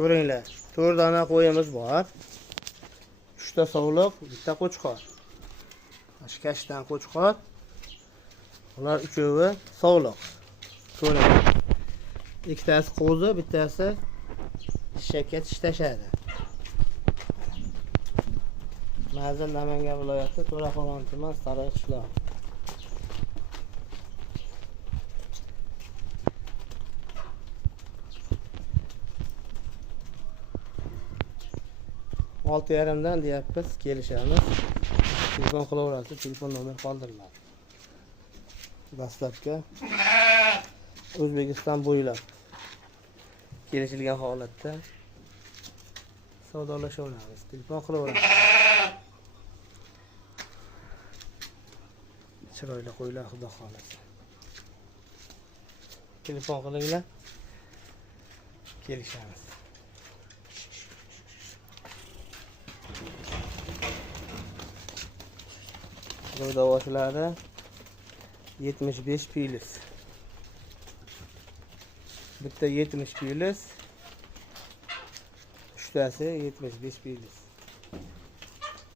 Ko'ringlar, 4 dona qo'yimiz bor. 3 ta sovliq, bitta qo'chqor. Ashkashdan qo'chqor. Ular uchovi sovliq. Ko'ringlar. Ikkitasi qo'zi, bittasi shishakka tish tashadi. Mazin Namangan viloyati To'raqo'rg'on tuman Sariq qishloq. Olti yarimdan deyapmiz, kelishamiz. Telefon qilaverasiz, telefon nomer qoldiriladi. Dastlabki O'zbekiston bo'ylab kelishilgan holatda savdolashaveramiz. Telefon qilaveramiz. Chiroyli qo'ylar, xudo xolasa. Telefon qilinglar. Kelishamiz. Savdovochilarda 75 pilis. Bitta 70 pilis. Uchtasi 75 pilis.